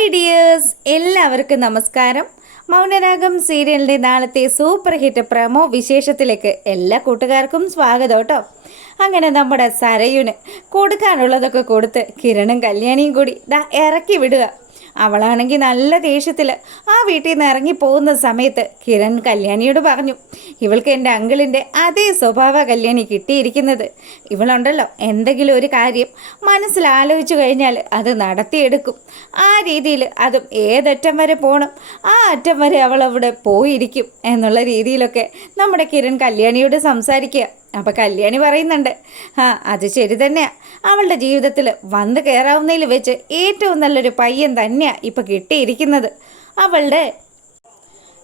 Hi dears, എല്ലാവർക്കും നമസ്കാരം. മൗനരാഗം സീരിയലിൻ്റെ നാളത്തെ സൂപ്പർ ഹിറ്റ് പ്രമോ വിശേഷത്തിലേക്ക് എല്ലാ കൂട്ടുകാർക്കും സ്വാഗതം കേട്ടോ. അങ്ങനെ നമ്മുടെ സരയുന് കൊടുക്കാനുള്ളതൊക്കെ കൊടുത്ത് കിരണും കല്യാണിയും കൂടി ഇറക്കി വിടുക. അവളാണെങ്കിൽ നല്ല ദേഷ്യത്തിൽ ആ വീട്ടിൽ നിന്ന് ഇറങ്ങി പോകുന്ന സമയത്ത് കിരൺ കല്യാണിയോട് പറഞ്ഞു, ഇവൾക്ക് എൻ്റെ അങ്കിളിൻ്റെ അതേ സ്വഭാവ കല്യാണി കിട്ടിയിരിക്കുന്നത്. ഇവളുണ്ടല്ലോ എന്തെങ്കിലും ഒരു കാര്യം മനസ്സിലാലോചിച്ചു കഴിഞ്ഞാൽ അത് നടത്തിയെടുക്കും. ആ രീതിയിൽ അതും ഏതറ്റം വരെ പോകണം ആ അറ്റം വരെ അവൾ അവിടെ പോയിരിക്കും എന്നുള്ള രീതിയിലൊക്കെ നമ്മുടെ കിരൺ കല്യാണിയോട് സംസാരിക്കുക. അപ്പം കല്യാണി പറയുന്നുണ്ട്, അത് ശരി തന്നെയാണ്, അവളുടെ ജീവിതത്തിൽ വന്ന് കയറാവുന്നതിൽ വെച്ച് ഏറ്റവും നല്ലൊരു പയ്യൻ തന്നെയാണ് ഇപ്പം കിട്ടിയിരിക്കുന്നത്. അവളുടെ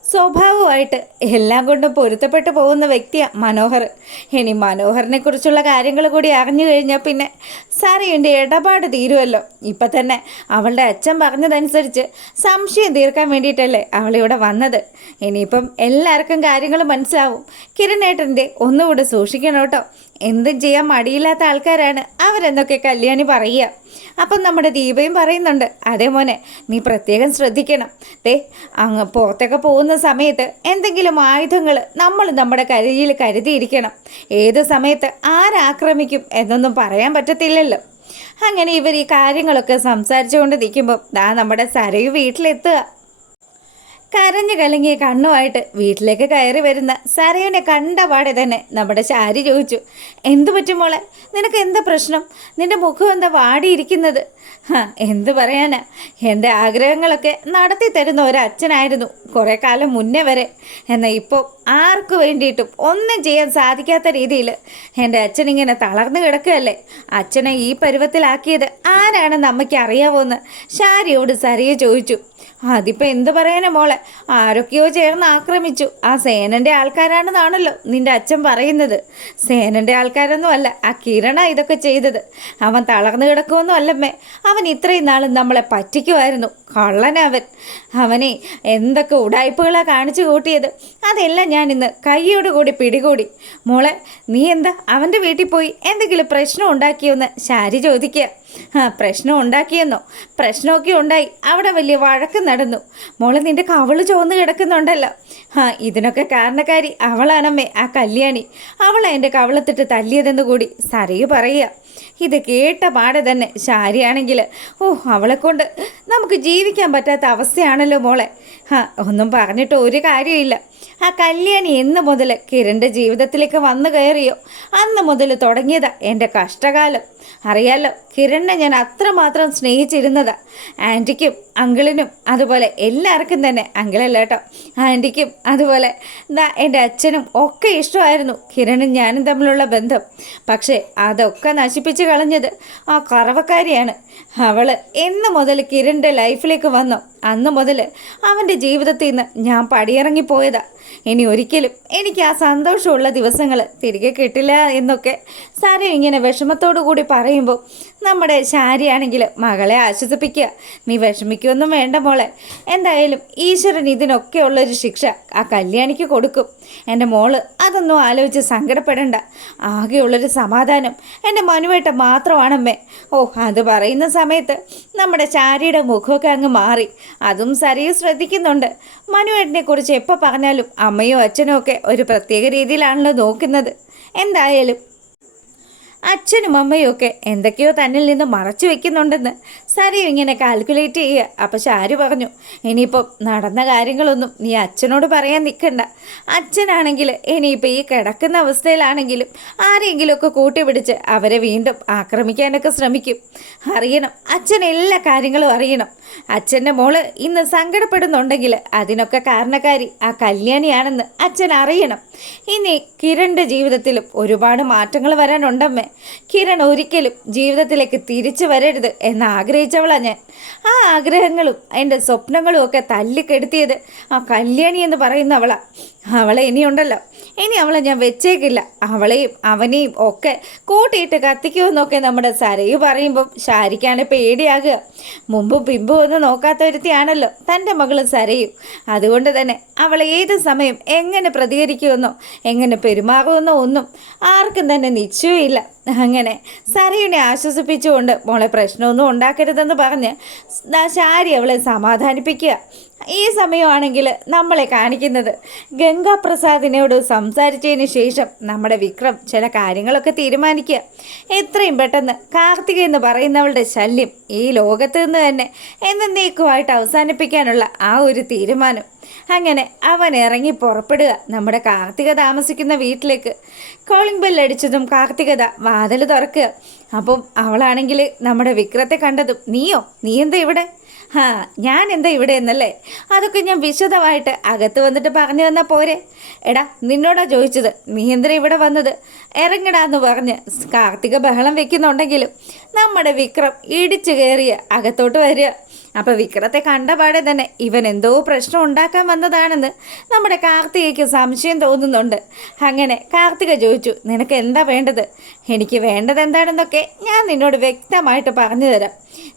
സ്വഭാവമായിട്ട് എല്ലാം കൊണ്ടും പൊരുത്തപ്പെട്ടു പോകുന്ന വ്യക്തിയാണ് മനോഹർ. ഇനി മനോഹറിനെ കുറിച്ചുള്ള കാര്യങ്ങൾ കൂടി അറിഞ്ഞു കഴിഞ്ഞാൽ പിന്നെ സരയുടെ ഇടപാട് തീരുമല്ലോ. ഇപ്പം തന്നെ അവളുടെ അച്ഛൻ പറഞ്ഞതനുസരിച്ച് സംശയം തീർക്കാൻ വേണ്ടിയിട്ടല്ലേ അവളിവിടെ വന്നത്. ഇനിയിപ്പം എല്ലാവർക്കും കാര്യങ്ങൾ മനസ്സിലാവും. കിരണേട്ടൻ്റെ ഒന്നുകൂടെ സൂക്ഷിക്കണം കേട്ടോ. എന്തും ചെയ്യാൻ മടിയില്ലാത്ത ആൾക്കാരാണ് അവരെന്നൊക്കെ കല്യാണി പറയുക. അപ്പം നമ്മുടെ ദീപയും പറയുന്നുണ്ട്, അതേ മോനെ നീ പ്രത്യേകം ശ്രദ്ധിക്കണം. അങ്ങ് പുറത്തൊക്കെ പോകുന്ന സമയത്ത് എന്തെങ്കിലും ആയുധങ്ങൾ നമ്മൾ നമ്മുടെ കയ്യിൽ കരുതിയിരിക്കണം. ഏത് സമയത്ത് ആരാക്രമിക്കും എന്നൊന്നും പറയാൻ പറ്റത്തില്ലല്ലോ. അങ്ങനെ ഇവർ ഈ കാര്യങ്ങളൊക്കെ സംസാരിച്ചുകൊണ്ട് നിൽക്കുമ്പോൾ നമ്മുടെ സരയു വീട്ടിലെത്തുക. കരഞ്ഞു കലങ്ങിയ കണ്ണുമായിട്ട് വീട്ടിലേക്ക് കയറി വരുന്ന സരയുനെ കണ്ടപാടെ തന്നെ നമ്മുടെ ശാരി ചോദിച്ചു, എന്തു പറ്റും മോളെ, നിനക്ക് എന്താ പ്രശ്നം? നിൻ്റെ മുഖം എന്താ വാടിയിരിക്കുന്നത്? എന്ത് പറയാനാ, എൻ്റെ ആഗ്രഹങ്ങളൊക്കെ നടത്തി തരുന്ന ഒരച്ഛനായിരുന്നു കുറേ കാലം മുന്നേ വരെ. എന്നാൽ ഇപ്പോൾ ആർക്കു വേണ്ടിയിട്ടും ഒന്നും ചെയ്യാൻ സാധിക്കാത്ത രീതിയിൽ എൻ്റെ അച്ഛനിങ്ങനെ തളർന്നു കിടക്കുകയല്ലേ. അച്ഛനെ ഈ പരുവത്തിലാക്കിയത് ആരാണെന്ന് അമ്മയ്ക്ക് അറിയാവോന്ന് ശാരിയോട് സരയെ ചോദിച്ചു. അതിപ്പോൾ എന്ത് പറയാനാ മോളെ, ആരൊക്കെയോ ചേർന്ന് ആക്രമിച്ചു. ആ സേനൻ്റെ ആൾക്കാരാണെന്നാണല്ലോ നിൻ്റെ അച്ഛൻ പറയുന്നത്. സേനൻ്റെ ആൾക്കാരൊന്നും അല്ല, ആ കിരണ ഇതൊക്കെ ചെയ്തത്. അവൻ തളർന്നു കിടക്കുമൊന്നും അല്ലമ്മേ, അവൻ ഇത്രയും നാളും നമ്മളെ പറ്റിക്കുമായിരുന്നു. കള്ളനവൻ. അവനെ എന്തൊക്കെ ഉടായ്പകളാണ് കാണിച്ചു കൂട്ടിയത്. അതെല്ലാം ഞാൻ ഇന്ന് കൈയോട് കൂടി പിടികൂടി. മോളെ നീ എന്താ അവൻ്റെ വീട്ടിൽ പോയി എന്തെങ്കിലും പ്രശ്നം ഉണ്ടാക്കിയോന്ന് ശാരി ചോദിക്കുക. പ്രശ്നം ഉണ്ടാക്കിയെന്നോ? പ്രശ്നമൊക്കെ ഉണ്ടായി, അവിടെ വലിയ വഴക്ക് നടന്നു. മോളെ നിൻ്റെ കവള് ചുവന്ന് കിടക്കുന്നുണ്ടല്ലോ. ഇതിനൊക്കെ കാരണക്കാരി അവളാണമ്മേ, ആ കല്യാണി. അവളെ എൻ്റെ കവളത്തിട്ട് തല്ലിയതെന്ന് കൂടി സരയു പറയുക. ഇത് കേട്ട പാടെ തന്നെ ശാരിയാണെങ്കിൽ, അവളെക്കൊണ്ട് നമുക്ക് ജീവിക്കാൻ പറ്റാത്ത അവസ്ഥയാണല്ലോ മോളെ. ഒന്നും പറഞ്ഞിട്ട് ഒരു കാര്യമില്ല. ആ കല്യാണി എന്ന് മുതൽ കിരണിൻ്റെ ജീവിതത്തിലേക്ക് വന്നു കയറിയോ അന്ന് മുതൽ തുടങ്ങിയതാ എൻ്റെ കഷ്ടകാലം. അറിയാലോ, കിരണിനെ ഞാൻ അത്രമാത്രം സ്നേഹിച്ചിരുന്നതാ. ആൻറ്റിക്കും അങ്കിളിനും അതുപോലെ എല്ലാവർക്കും തന്നെ, അങ്കിളല്ല കേട്ടോ, ആൻറ്റിക്കും അതുപോലെ എൻ്റെ അച്ഛനും ഒക്കെ ഇഷ്ടമായിരുന്നു കിരണും ഞാനും തമ്മിലുള്ള ബന്ധം. പക്ഷേ അതൊക്കെ നശിപ്പിച്ച് കളഞ്ഞത് ആ കറവക്കാരിയാണ്. അവൾ എന്ന് മുതൽ കിരണിൻ്റെ ലൈഫിലേക്ക് വന്നോ അന്ന് മുതൽ അവൻ്റെ ജീവിതത്തിൽ നിന്ന് ഞാൻ പടിയിറങ്ങിപ്പോയതാ. ഇനി ഒരിക്കലും എനിക്ക് ആ സന്തോഷമുള്ള ദിവസങ്ങൾ തിരികെ കിട്ടില്ല എന്നൊക്കെ സാരം ഇങ്ങനെ വിഷമത്തോടു കൂടി പറയുമ്പോൾ നമ്മുടെ ശാരിയാണെങ്കിൽ മകളെ ആശ്വസിപ്പിക്കുക. നീ വിഷമിക്കുമൊന്നും വേണ്ട മോളെ, എന്തായാലും ഈശ്വരൻ ഇതിനൊക്കെ ഉള്ളൊരു ശിക്ഷ ആ കല്യാണിക്ക് കൊടുക്കും. എൻ്റെ മോള് അതൊന്നും ആലോചിച്ച് സങ്കടപ്പെടണ്ട. ആകെയുള്ളൊരു സമാധാനം എൻ്റെ മനുവേട്ട മാത്രമാണമ്മേ. അത് പറയുന്ന സമയത്ത് നമ്മുടെ ശാരിയുടെ മുഖമൊക്കെ അങ്ങ് മാറി. അതും സരയും ശ്രദ്ധിക്കുന്നുണ്ട്. മനുവേട്ടനെ കുറിച്ച് എപ്പോൾ പറഞ്ഞാലും അമ്മയോ അച്ഛനോ ഒക്കെ ഒരു പ്രത്യേക രീതിയിലാണല്ലോ നോക്കുന്നത്. എന്തായാലും അച്ഛനും അമ്മയും ഒക്കെ എന്തൊക്കെയോ തന്നിൽ നിന്ന് മറച്ചു വെക്കുന്നുണ്ടെന്ന് സരയും ഇങ്ങനെ കാൽക്കുലേറ്റ് ചെയ്യുക. അപ്പം ശാരി പറഞ്ഞു, ഇനിയിപ്പോൾ നടന്ന കാര്യങ്ങളൊന്നും നീ അച്ഛനോട് പറയാൻ നിൽക്കണ്ട. അച്ഛനാണെങ്കിൽ ഇനിയിപ്പോൾ ഈ കിടക്കുന്ന അവസ്ഥയിലാണെങ്കിലും ആരെങ്കിലുമൊക്കെ കൂട്ടിപ്പിടിച്ച് അവരെ വീണ്ടും ആക്രമിക്കാനൊക്കെ ശ്രമിക്കും. അറിയണം, അച്ഛൻ എല്ലാ കാര്യങ്ങളും അറിയണം. അച്ഛൻ്റെ മോള് ഇന്ന് സങ്കടപ്പെടുന്നുണ്ടെങ്കിൽ അതിനൊക്കെ കാരണക്കാരി ആ കല്യാണിയാണെന്ന് അച്ഛൻ അറിയണം. ഇനി കിരണിൻ്റെ ജീവിതത്തിലും ഒരുപാട് മാറ്റങ്ങൾ വരാനുണ്ടമ്മേ. കിരൺ ഒരിക്കലും ജീവിതത്തിലേക്ക് തിരിച്ചു വരരുത് എന്ന് ആഗ്രഹിച്ചവളാണ് ഞാൻ. ആ ആഗ്രഹങ്ങളും എൻ്റെ സ്വപ്നങ്ങളും ഒക്കെ തല്ലിക്കെടുത്തിയത് ആ കല്യാണി എന്ന് പറയുന്നവളാണ്. അവളെ ഇനിയുണ്ടല്ലോ, ഇനി അവളെ ഞാൻ വെച്ചേക്കില്ല. അവളെയും അവനെയും ഒക്കെ കൂട്ടിയിട്ട് കത്തിക്കുമെന്നൊക്കെ നമ്മുടെ സരയു പറയുമ്പം ശാരിക്കാണ് പേടിയാകുക. മുമ്പും പിമ്പും മുഖമൊന്നും നോക്കാത്ത ഒരുത്തിയാണല്ലോ തൻ്റെ മകൾ സരയും. അതുകൊണ്ട് തന്നെ അവൾ ഏത് സമയം എങ്ങനെ പ്രതികരിക്കുമെന്നോ എങ്ങനെ പെരുമാറുമെന്നോ ഒന്നും ആർക്കും തന്നെ നിശ്ചയമില്ല. അങ്ങനെ സരയുനെ ആശ്വസിപ്പിച്ചുകൊണ്ട് മോളെ പ്രശ്നമൊന്നും ഉണ്ടാക്കരുതെന്ന് പറഞ്ഞ് ശാരി അവളെ സമാധാനിപ്പിക്കുക. ഈ സമയമാണെങ്കിൽ നമ്മളെ കാണിക്കുന്നത് ഗംഗാപ്രസാദിനോട് സംസാരിച്ചതിന് ശേഷം നമ്മുടെ വിക്രം ചില കാര്യങ്ങളൊക്കെ തീരുമാനിക്കുക. എത്രയും പെട്ടെന്ന് കാർത്തിക എന്ന് പറയുന്നവളുടെ ശല്യം ഈ ലോകത്ത് നിന്ന് തന്നെ എന്നേക്കുമായിട്ട് അവസാനിപ്പിക്കാനുള്ള ആ ഒരു തീരുമാനം. അങ്ങനെ അവൻ ഇറങ്ങി പുറപ്പെടുക നമ്മുടെ കാർത്തിക താമസിക്കുന്ന വീട്ടിലേക്ക്. കോളിംഗ് ബെല്ലടിച്ചതും കാർത്തികത വാതിൽ തുറക്കുക. അപ്പം അവളാണെങ്കിൽ നമ്മുടെ വിക്രത്തെ കണ്ടതും നീ എന്താ ഇവിടെ? ഞാൻ എന്താ ഇവിടെ എന്നല്ലേ? അതൊക്കെ ഞാൻ വിശദമായിട്ട് അകത്ത് വന്നിട്ട് പറഞ്ഞു തന്നാൽ പോരെ? എടാ നിന്നോടാ ചോദിച്ചത്, നീ എന്തിനാ ഇവിടെ വന്നത്? ഇറങ്ങടാന്ന് പറഞ്ഞ് കാർത്തിക ബഹളം വെക്കുന്നുണ്ടെങ്കിലും നമ്മുടെ വിക്രം ഇടിച്ചു കയറിയ അകത്തോട്ട് വരിക. അപ്പോൾ വിക്രത്തെ കണ്ടപാടെ തന്നെ ഇവൻ എന്തോ പ്രശ്നം ഉണ്ടാക്കാൻ വന്നതാണെന്ന് നമ്മുടെ കാർത്തികയ്ക്ക് സംശയം തോന്നുന്നുണ്ട്. അങ്ങനെ കാർത്തിക ചോദിച്ചു, നിനക്ക് എന്താ വേണ്ടത്? എനിക്ക് വേണ്ടത് എന്താണെന്നൊക്കെ ഞാൻ നിന്നോട് വ്യക്തമായിട്ട് പറഞ്ഞു തരാം.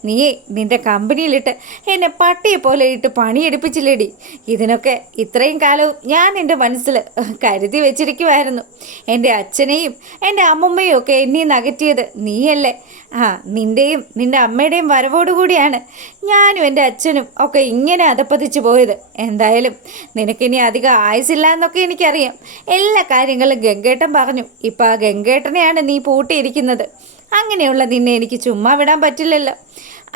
നീ നിൻ്റെ കമ്പനിയിലിട്ട് എന്നെ പട്ടിയെ പോലെ ഇട്ട് പണിയെടുപ്പിച്ചില്ലേടി. ഇതിനൊക്കെ ഇത്രയും കാലവും ഞാൻ എൻ്റെ മനസ്സിൽ കരുതി വെച്ചിരിക്കുമായിരുന്നു. എൻ്റെ അച്ഛനെയും എൻ്റെ അമ്മമ്മയും ഒക്കെ എന്നെ അകറ്റിയത് നീയല്ലേ? നിൻ്റെയും നിൻ്റെ അമ്മയുടെയും വരവോടുകൂടിയാണ് ഞാനും എൻ്റെ അച്ഛനും ഒക്കെ ഇങ്ങനെ അധപ്പതിച്ചു പോയത്. എന്തായാലും നിനക്കിനി അധികം ആയുസില്ല എന്നൊക്കെ എനിക്കറിയാം. എല്ലാ കാര്യങ്ങളും ഗംഗേട്ടൻ പറഞ്ഞു. ഇപ്പം ആ ഗംഗേട്ടനെയാണ് നീ പൂട്ടിയിരിക്കുന്നത്. അങ്ങനെയുള്ള നിന്നെ എനിക്ക് ചുമ്മാ വിടാൻ പറ്റില്ലല്ലോ.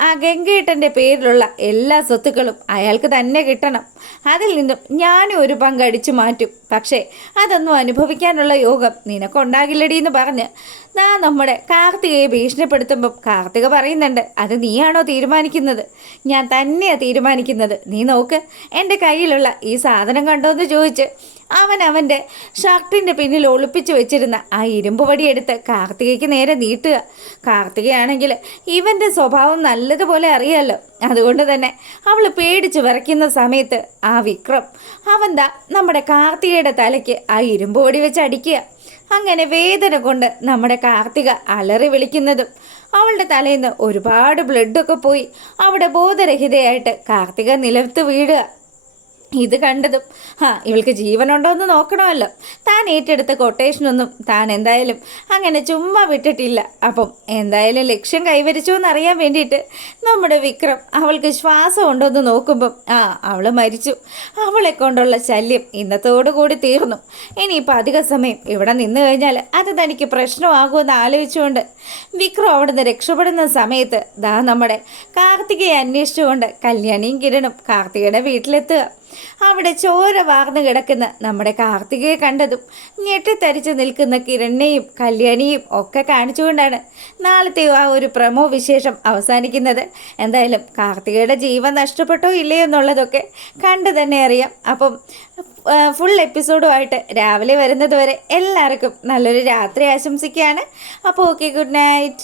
ആ ഗംഗേട്ടൻ്റെ പേരിലുള്ള എല്ലാ സ്വത്തുക്കളും അയാൾക്ക് തന്നെ കിട്ടണം. അതിൽ നിന്നും ഞാനും ഒരു പങ്ക് അടിച്ചു മാറ്റും. പക്ഷേ അതൊന്നും അനുഭവിക്കാനുള്ള യോഗം നിനക്കുണ്ടാകില്ലടി എന്ന് പറഞ്ഞ് നമ്മുടെ കാർത്തികയെ ഭീഷണിപ്പെടുത്തുമ്പം കാർത്തിക പറയുന്നുണ്ട്, അത് നീയാണോ തീരുമാനിക്കുന്നത്? ഞാൻ തന്നെയാണ് തീരുമാനിക്കുന്നത്. നീ നോക്ക്, എൻ്റെ കയ്യിലുള്ള ഈ സാധനം കണ്ടോയെന്ന് ചോദിച്ച് അവൻ്റെ ഷർട്ടിൻ്റെ പിന്നിൽ ഒളിപ്പിച്ചു വെച്ചിരുന്ന ആ ഇരുമ്പ് വടിയെടുത്ത് കാർത്തികയ്ക്ക് നേരെ നീട്ടുക. കാർത്തികയാണെങ്കിൽ ഇവൻ്റെ സ്വഭാവം നല്ലതുപോലെ അറിയാമല്ലോ. അതുകൊണ്ട് തന്നെ അവൾ പേടിച്ച് വിറയ്ക്കുന്ന സമയത്ത് ആ വിക്രം നമ്മുടെ കാർത്തികയുടെ തലയ്ക്ക് ആ ഇരുമ്പ് വടി വെച്ച് അടിക്കുക. അങ്ങനെ വേദന കൊണ്ട് നമ്മുടെ കാർത്തിക അലറി വിളിക്കുന്നതും അവളുടെ തലയിൽ നിന്ന് ഒരുപാട് ബ്ലഡൊക്കെ പോയി അവിടെ ബോധരഹിതയായിട്ട് കാർത്തിക നിലത്ത് വീഴുക. ഇത് കണ്ടതും ഇവൾക്ക് ജീവനുണ്ടോ എന്ന് നോക്കണമല്ലോ. താൻ ഏറ്റെടുത്ത കൊട്ടേഷനൊന്നും താൻ എന്തായാലും അങ്ങനെ ചുമ്മാ വിട്ടിട്ടില്ല. അപ്പം എന്തായാലും ലക്ഷ്യം കൈവരിച്ചു എന്നറിയാൻ വേണ്ടിയിട്ട് നമ്മുടെ വിക്രം അവൾക്ക് ശ്വാസം ഉണ്ടോ എന്ന് നോക്കുമ്പം അവൾ മരിച്ചു. അവളെ കൊണ്ടുള്ള ശല്യം ഇന്നത്തോടുകൂടി തീർന്നു. ഇനിയിപ്പോൾ അധിക സമയം ഇവിടെ നിന്ന് കഴിഞ്ഞാൽ അത് തനിക്ക് പ്രശ്നമാകുമെന്ന് ആലോചിച്ചുകൊണ്ട് വിക്രം അവിടെ നിന്ന് രക്ഷപ്പെടുന്ന സമയത്ത് നമ്മുടെ കാർത്തികയെ അന്വേഷിച്ചുകൊണ്ട് കല്യാണിയും കിരണും കാർത്തികയുടെ വീട്ടിലെത്തുക. അവിടെ ചോര വാർന്നു കിടക്കുന്ന നമ്മുടെ കാർത്തികയെ കണ്ടതും ഞെട്ടിത്തരിച്ച് നിൽക്കുന്ന കിരണിനെയും കല്യാണിയും ഒക്കെ കാണിച്ചുകൊണ്ടാണ് നാളത്തെ ആ ഒരു പ്രമോ വിശേഷം അവസാനിക്കുന്നത്. എന്തായാലും കാർത്തികയുടെ ജീവൻ നഷ്ടപ്പെട്ടോ ഇല്ലയോ എന്നുള്ളതൊക്കെ കണ്ടു തന്നെ അറിയാം. അപ്പം ഫുൾ എപ്പിസോഡുമായിട്ട് രാവിലെ വരുന്നത് വരെ എല്ലാവർക്കും നല്ലൊരു രാത്രി ആശംസിക്കുകയാണ്. അപ്പോൾ ഓക്കെ, ഗുഡ് നൈറ്റ്.